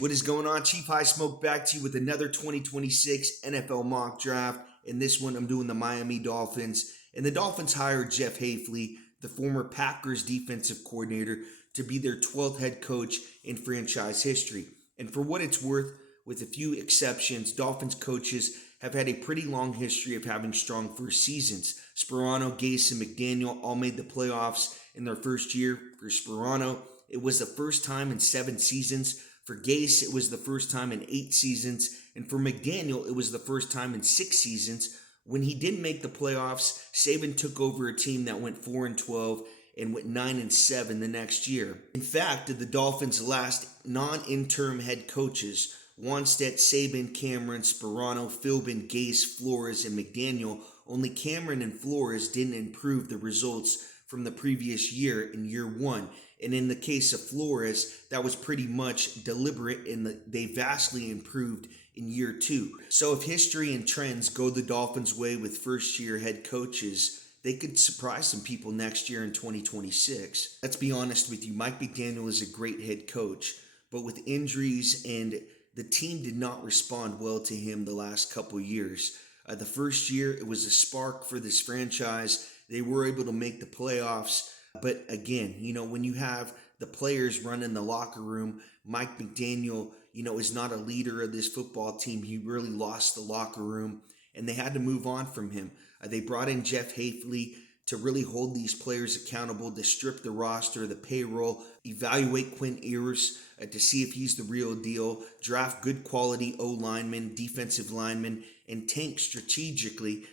What is going on, Chief High Smoke? Back to you with another 2026 NFL mock draft. In this one, I'm doing the Miami Dolphins. And the Dolphins hired Jeff Hafley, the former Packers defensive coordinator, to be their 12th head coach in franchise history. And for what it's worth, with a few exceptions, Dolphins coaches have had a pretty long history of having strong first seasons. Sparano, Gase, and McDaniel all made the playoffs in their first year. For Sparano, it was the first time in 7 seasons. For Gase, it was the first time in 8 seasons. And for McDaniel, it was the first time in 6 seasons. When he didn't make the playoffs, Saban took over a team that went 4-12 and went 9-7 the next year. In fact, the Dolphins' last non-interim head coaches, Wannstedt, Saban, Cameron, Sparano, Philbin, Gase, Flores, and McDaniel, only Cameron and Flores didn't improve the results from the previous year in year 1. And in the case of Flores, that was pretty much deliberate, and they vastly improved in year 2. So if history and trends go the Dolphins' way with first-year head coaches, they could surprise some people next year in 2026. Let's be honest with you, Mike McDaniel is a great head coach, but with injuries and the team did not respond well to him the last couple years. The first year, it was a spark for this franchise. They were able to make the playoffs. But again, when you have the players running the locker room, Mike McDaniel, is not a leader of this football team. He really lost the locker room, and they had to move on from him. They brought in Jeff Hafley to really hold these players accountable, to strip the roster, the payroll, evaluate Quinn Ewers to see if he's the real deal, draft good quality O-linemen, defensive linemen, and tank strategically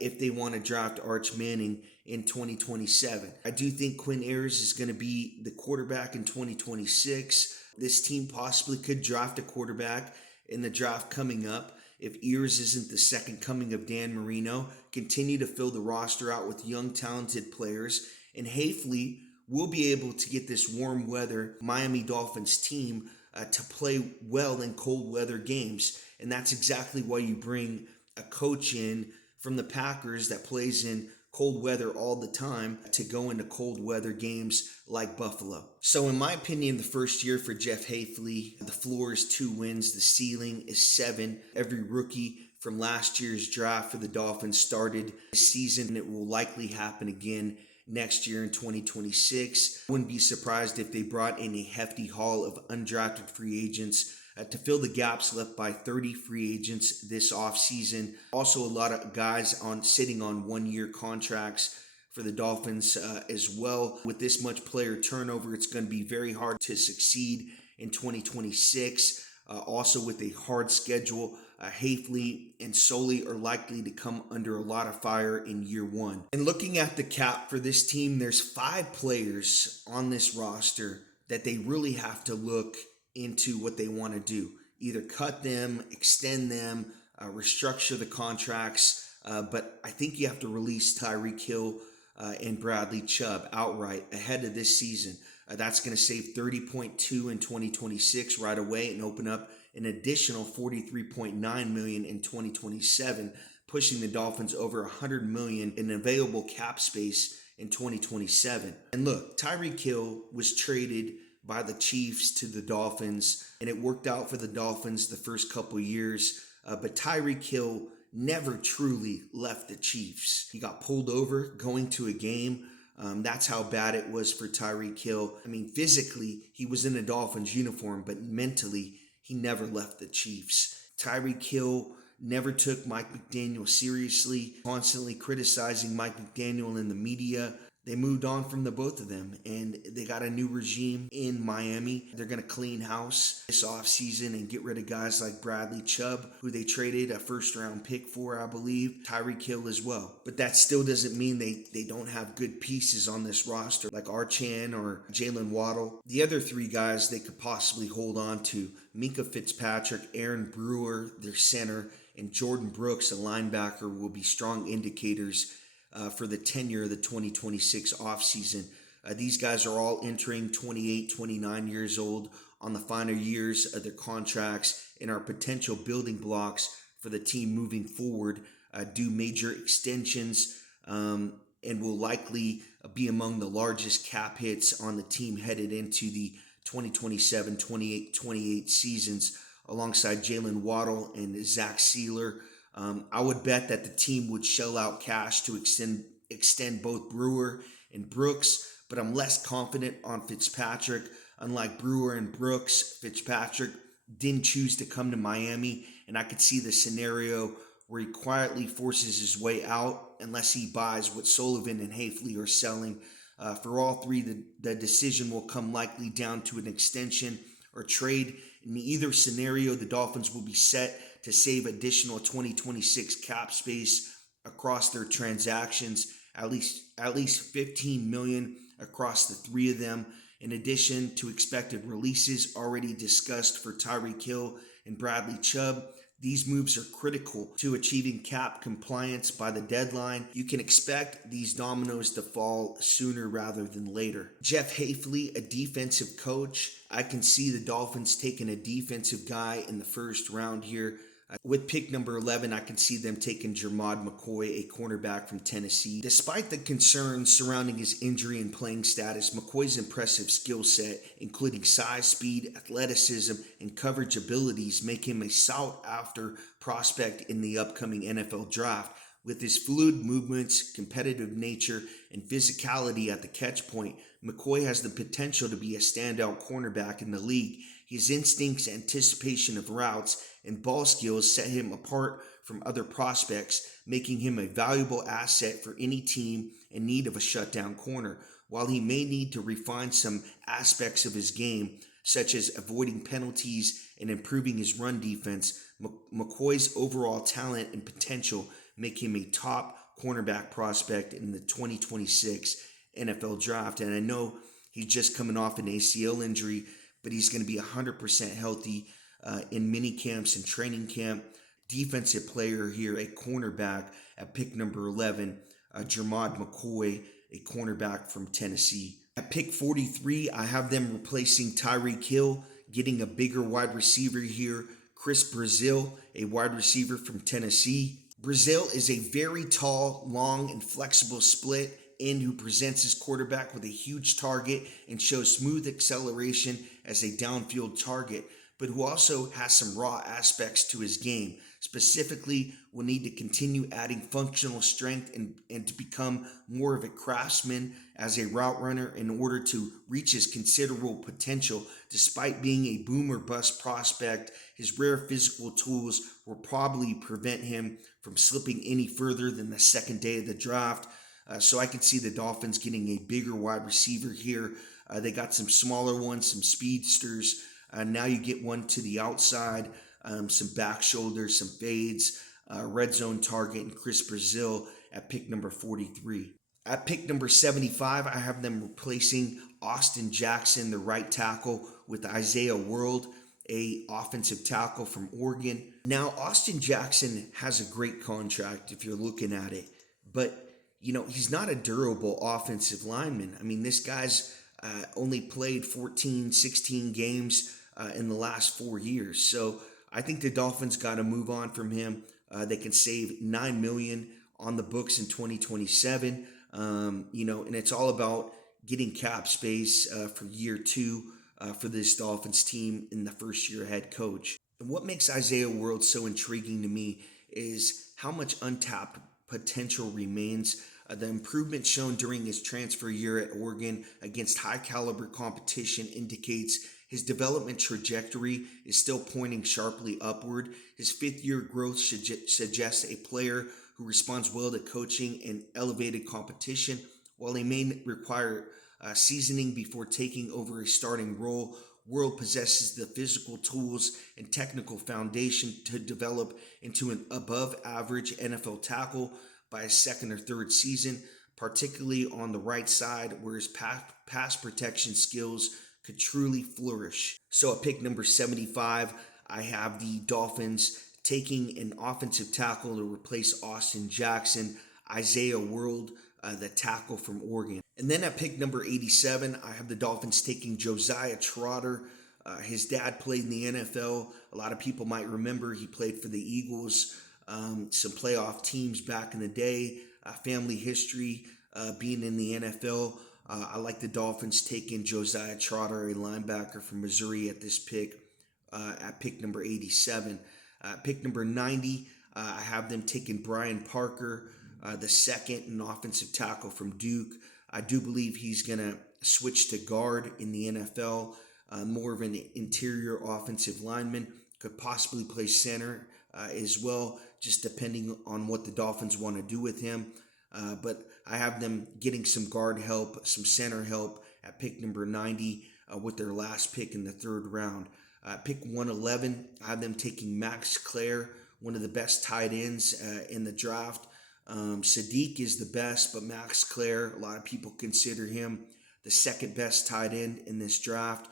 if they want to draft Arch Manning in 2027. I do think Quinn Ewers is going to be the quarterback in 2026. This team possibly could draft a quarterback in the draft coming up. If Ewers isn't the second coming of Dan Marino, continue to fill the roster out with young, talented players. And Hafley will be able to get this warm weather Miami Dolphins team to play well in cold weather games. And that's exactly why you bring a coach in from the Packers that plays in cold weather all the time to go into cold weather games like Buffalo. So in my opinion, the first year for Jeff Hafley, the floor is 2 wins, the ceiling is 7. Every rookie from last year's draft for the Dolphins started this season, and it will likely happen again next year in 2026. I wouldn't be surprised if they brought in a hefty haul of undrafted free agents to fill the gaps left by 30 free agents this offseason. Also, a lot of guys sitting on 1-year contracts for the Dolphins as well. With this much player turnover, it's going to be very hard to succeed in 2026. Also, with a hard schedule, Hafley and Soley are likely to come under a lot of fire in year 1. And looking at the cap for this team, there's 5 players on this roster that they really have to look into what they want to do. Either cut them, extend them, restructure the contracts. But I think you have to release Tyreek Hill and Bradley Chubb outright ahead of this season. That's going to save $30.2 in 2026 right away and open up an additional $43.9 million in 2027, pushing the Dolphins over $100 million in available cap space in 2027. And look, Tyreek Hill was traded by the Chiefs to the Dolphins, and it worked out for the Dolphins the first couple years. But Tyreek Hill never truly left the Chiefs. He got pulled over going to a game. That's how bad it was for Tyreek Hill. I mean, physically, he was in a Dolphins uniform, but mentally, he never left the Chiefs. Tyreek Hill never took Mike McDaniel seriously, constantly criticizing Mike McDaniel in the media. They moved on from the both of them, and they got a new regime in Miami. They're going to clean house this offseason and get rid of guys like Bradley Chubb, who they traded a first-round pick for, I believe, Tyreek Hill as well. But that still doesn't mean they don't have good pieces on this roster, like Archan or Jalen Waddle. The other 3 guys they could possibly hold on to, Minka Fitzpatrick, Aaron Brewer, their center, and Jordan Brooks, a linebacker, will be strong indicators for the tenure of the 2026 offseason. These guys are all entering 28, 29 years old on the final years of their contracts and are potential building blocks for the team moving forward, do major extensions, and will likely be among the largest cap hits on the team headed into the 2027, 28 seasons alongside Jalen Waddle and Zach Sealer. I would bet that the team would shell out cash to extend both Brewer and Brooks, but I'm less confident on Fitzpatrick. Unlike Brewer and Brooks, Fitzpatrick didn't choose to come to Miami, and I could see the scenario where he quietly forces his way out unless he buys what Sullivan and Hafley are selling. For all three, the decision will come likely down to an extension or trade. In either scenario, the Dolphins will be set to save additional 2026 cap space across their transactions, at least 15 million across the three of them, in addition to expected releases already discussed for Tyreek Hill and Bradley Chubb. These moves are critical to achieving cap compliance by the deadline. You can expect these dominoes to fall sooner rather than later. Jeff Hafley, a defensive coach. I can see the Dolphins taking a defensive guy in the first round here. With pick number 11, I can see them taking Jermod McCoy, a cornerback from Tennessee. Despite the concerns surrounding his injury and playing status, McCoy's impressive skill set, including size, speed, athleticism, and coverage abilities, make him a sought-after prospect in the upcoming NFL draft. With his fluid movements, competitive nature, and physicality at the catch point, McCoy has the potential to be a standout cornerback in the league. His instincts, anticipation of routes, and ball skills set him apart from other prospects, making him a valuable asset for any team in need of a shutdown corner. While he may need to refine some aspects of his game, such as avoiding penalties and improving his run defense, McCoy's overall talent and potential make him a top cornerback prospect in the 2026 NFL draft. And I know he's just coming off an ACL injury, but he's going to be 100% healthy in mini camps and training camp. Defensive player here, a cornerback at pick number 11, Jermod McCoy, a cornerback from Tennessee. At pick 43, I have them replacing Tyreek Hill, getting a bigger wide receiver here, Chris Brazil, a wide receiver from Tennessee. Brazil is a very tall, long, and flexible split end who presents his quarterback with a huge target and shows smooth acceleration as a downfield target, but who also has some raw aspects to his game. Specifically, will need to continue adding functional strength and to become more of a craftsman as a route runner in order to reach his considerable potential. Despite being a boom or bust prospect, his rare physical tools will probably prevent him from slipping any further than the second day of the draft. So I could see the Dolphins getting a bigger wide receiver here. They got some smaller ones, some speedsters. Now you get one to the outside, some back shoulders, some fades, red zone target, and Chris Brazil at pick number 43. At pick number 75, I have them replacing Austin Jackson, the right tackle, with Isaiah World, a offensive tackle from Oregon. Now, Austin Jackson has a great contract if you're looking at it, but he's not a durable offensive lineman. I mean, this guy's only played 14, 16 games in the last 4 years. So I think the Dolphins got to move on from him. They can save $9 million on the books in 2027. And it's all about getting cap space for year two for this Dolphins team in the first year head coach. And what makes Isaiah World so intriguing to me is how much untapped potential remains. The improvement shown during his transfer year at Oregon against high caliber competition indicates his development trajectory is still pointing sharply upward. His fifth year growth suggests a player who responds well to coaching and elevated competition. While he may require seasoning before taking over a starting role, World possesses the physical tools and technical foundation to develop into an above average NFL tackle by his second or third season, particularly on the right side where his pass protection skills could truly flourish. So at pick number 75, I have the Dolphins taking an offensive tackle to replace Austin Jackson, Isaiah World, the tackle from Oregon. And then at pick number 87, I have the Dolphins taking Josiah Trotter. His dad played in the NFL. A lot of people might remember he played for the Eagles, some playoff teams back in the day, family history being in the NFL. I like the Dolphins taking Josiah Trotter, a linebacker from Missouri, at this pick, at pick number 87. Pick number 90, I have them taking Brian Parker, the second, an offensive tackle from Duke. I do believe he's going to switch to guard in the NFL, more of an interior offensive lineman, could possibly play center as well, just depending on what the Dolphins want to do with him. But I have them getting some guard help, some center help at pick number 90 with their last pick in the third round. Pick 111, I have them taking Max Clare, one of the best tight ends in the draft. Sadiq is the best, but Max Clare, a lot of people consider him the second best tight end in this draft.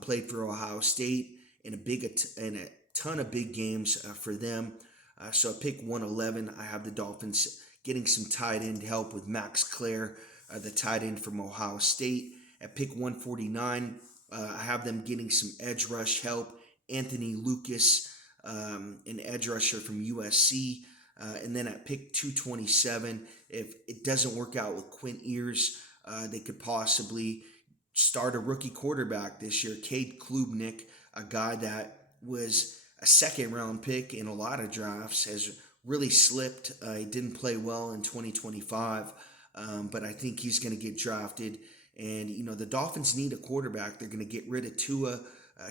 Played for Ohio State in a ton of big games for them. So at pick 111, I have the Dolphins getting some tight end help with Max Clare, the tight end from Ohio State. At pick 149, I have them getting some edge rush help. Anthony Lucas, an edge rusher from USC. And then at pick 227, if it doesn't work out with Quint Ewers, they could possibly start a rookie quarterback this year, Cade Klubnik, a guy that was a second-round pick in a lot of drafts, has really slipped. He didn't play well in 2025, but I think he's going to get drafted. And, the Dolphins need a quarterback. They're going to get rid of Tua.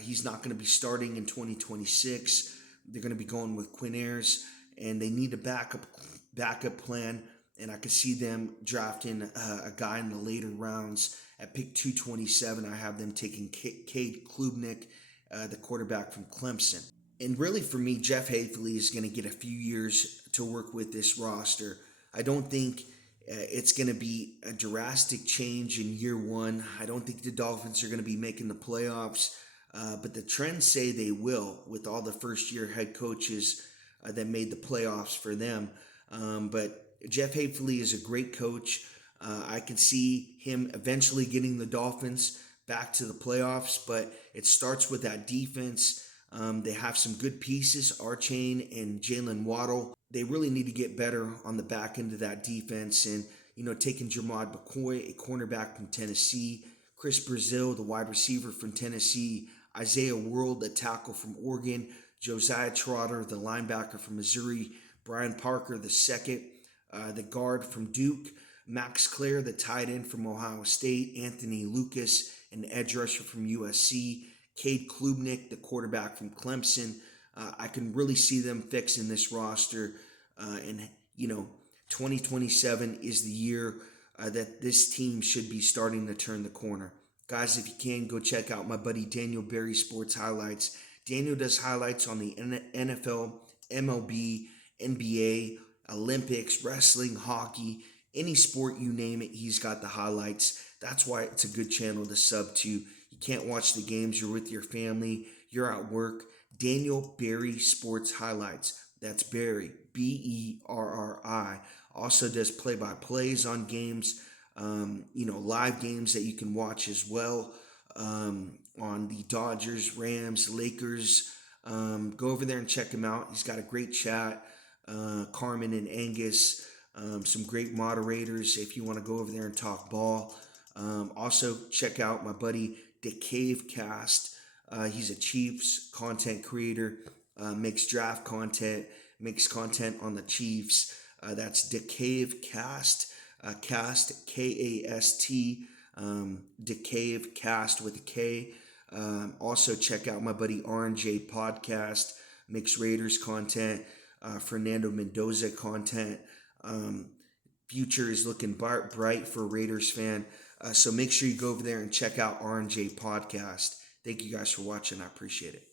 He's not going to be starting in 2026. They're going to be going with Quinn Ayers, and they need a backup plan. And I could see them drafting a guy in the later rounds. At pick 227, I have them taking Cade Klubnik, the quarterback from Clemson. And really, for me, Jeff Hafley is going to get a few years to work with this roster. I don't think it's going to be a drastic change in year one. I don't think the Dolphins are going to be making the playoffs, but the trends say they will, with all the first-year head coaches that made the playoffs for them. But Jeff Hafley is a great coach. I can see him eventually getting the Dolphins back to the playoffs, but it starts with that defense. They have some good pieces, Archain and Jalen Waddle. They really need to get better on the back end of that defense. And, taking Jermod McCoy, a cornerback from Tennessee, Chris Brazil, the wide receiver from Tennessee, Isaiah World, the tackle from Oregon, Josiah Trotter, the linebacker from Missouri, Brian Parker, the second, the guard from Duke, Max Clare, the tight end from Ohio State, Anthony Lucas, an edge rusher from USC, Cade Klubnik, the quarterback from Clemson. I can really see them fixing this roster. And 2027 is the year that this team should be starting to turn the corner. Guys, if you can, go check out my buddy Daniel Berry Sports Highlights. Daniel does highlights on the NFL, MLB, NBA, Olympics, wrestling, hockey, any sport, you name it, he's got the highlights. That's why it's a good channel to sub to. You can't watch the games, you're with your family, you're at work. Daniel Berry Sports Highlights. That's Berry, Berri. Also does play-by-plays on games, live games that you can watch as well, on the Dodgers, Rams, Lakers. Go over there and check him out. He's got a great chat. Carmen and Angus, some great moderators if you want to go over there and talk ball. Also, check out my buddy DeCave Cast. He's a Chiefs content creator, makes draft content, makes content on the Chiefs. That's DeCave Cast, Cast, K-A-S-T, DeCave Cast with a K. Also, check out my buddy R&J Podcast, makes Raiders content, Fernando Mendoza content. Future is looking bright for a Raiders fan. So make sure you go over there and check out R&J Podcast. Thank you guys for watching. I appreciate it.